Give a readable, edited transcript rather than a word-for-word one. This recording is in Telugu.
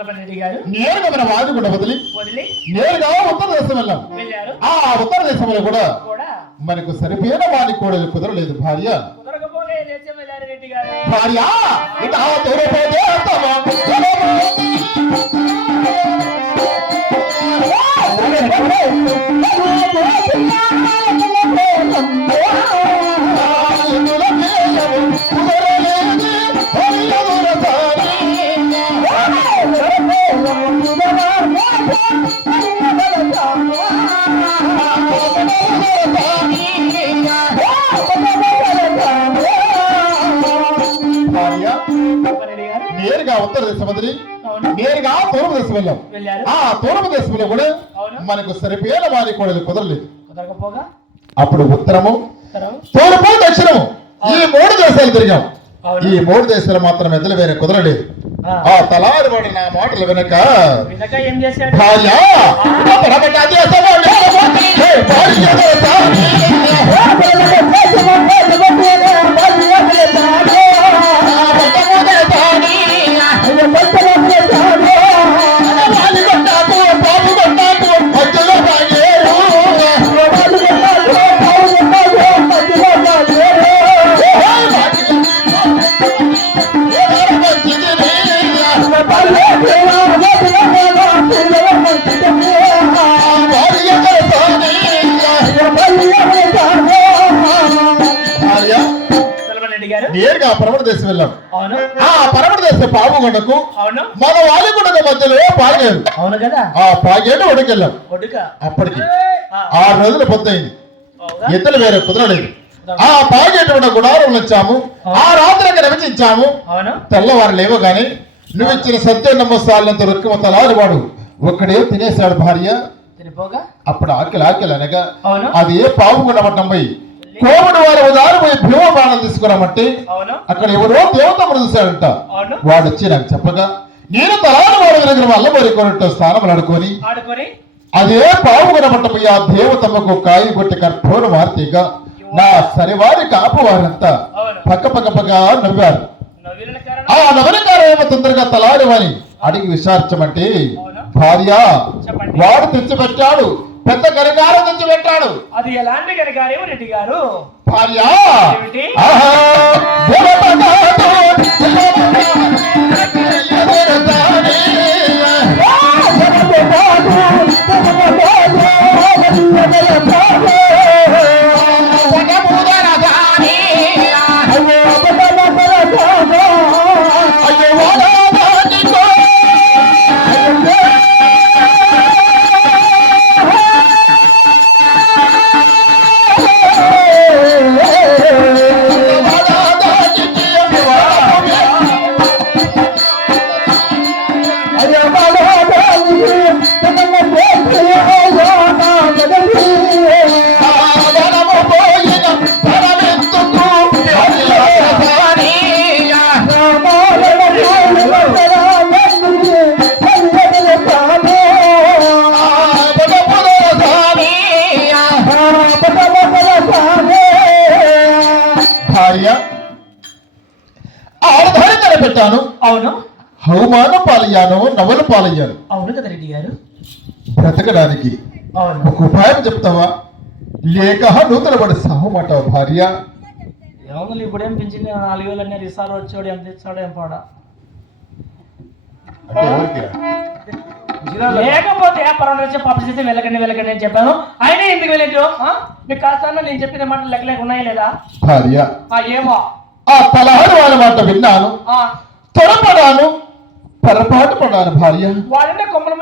నేరుగా మన వారిని కూడా వదిలి నేరుగా ఉత్తర దేశం వెళ్ళాం. ఆ ఉత్తర దేశంలో కూడా మనకు సరిపోయిన వారి కోడలు కుదరలేదు భార్య. భార్య నేరుగా ఉత్తర దేశం వదిలి నేరుగా తూర్పు దేశం వెళ్ళాం. ఆ తూర్పు దేశంలో కూడా మనకు సరిపోయిన వారి కోడలు కుదరలేదు. అప్పుడు ఉత్తరము, తూర్పు, దక్షిణము ఈ 3 దేశాలు తిరిగాం. ఈ 3 దేశాలు మాత్రం ఎదురు వేరే కుదరలేదు. ఆ తలారి వాడు నా మాటలు వెనక ఏం చేశాడు? భార్య నేరుగా పరమణ దేశం వెళ్ళాం. ఆ పరమణ దేశం పావుగొండకు మన వాలిగొండ మధ్యలో పాగేడు. అవును కదా, ఆ పాగేడు ఒడికెళ్ళాం. అప్పటికి 6 రోజులు పొద్దయింది. ఎత్తులు వేరే కుదరలేదు. ఆ పాగేటు గుడారం వచ్చాము. ఆ రాత్రికి నివసించాము. తెల్లవారు లేవగానే నువ్వు ఇచ్చిన సత్యం నమ్మసాలంత రొక్కమ తలారి వాడు ఒక్కడే తినేశాడు భార్య. అప్పుడు ఆకలి అనగా అది ఏ పావుగొండ పట్టం పోయి కోవిడ్ వారి ఉదారు పోయి భీమ బాణం తీసుకురామంటే అక్కడ ఎవరో దేవతమ్మను చూశాడంట. వాడు వచ్చి నాకు చెప్పగా నేను తలారి వాడి దగ్గర వల్ల మరి కొరట స్థానం ఆడుకొని అదే పావుగొండ పట్టం పోయి ఆ దేవతమ్మకు కాయి కొట్టి కర్పూర వార్తీగా నా సరివారి కాపు వారంతా పక్క నవ్వారు. ఆ నవనకారం ఏమో తొందరగా తలారి వాని అడిగి విచారించమంటే భార్య వాడు తెచ్చిపెట్టాడు, పెద్ద కరికారం తెచ్చిపెట్టాడు. అది ఎలాంటి కరికారేమో రెడ్డి గారు? భార్య పెట్టాను. అవును, హౌమాన పాలయ్యాను, నవలు పాలయ్యాను. అవును కదా రెడ్డి గారు. బ్రతకడానికి ఒక ఉపాయం చెప్తావా లేక నూతన పడి సాహమంటావా భార్య? ఏమన్నా ఇప్పుడేం పెంచింది 4,000 అన్నారు. ఈసారి వచ్చాడు ఎంత ఇచ్చాడు ఏం పాడా. లేకపోతే పర్వాలేదు వచ్చి పప్పు చేసి వెళ్ళకండి అని చెప్పాను. అయినా ఎందుకు వెళ్ళేట్టు? మీకు కాస్త నేను చెప్పిన మాటలు లెక్కలేక ఉన్నాయా లేదా భార్య? ఏమో ఆ తలహారు వాళ్ళ మాట విన్నాను, త్వరపడాను, పొరపాటు పడాను భార్య. వాళ్ళనే కొమ్మల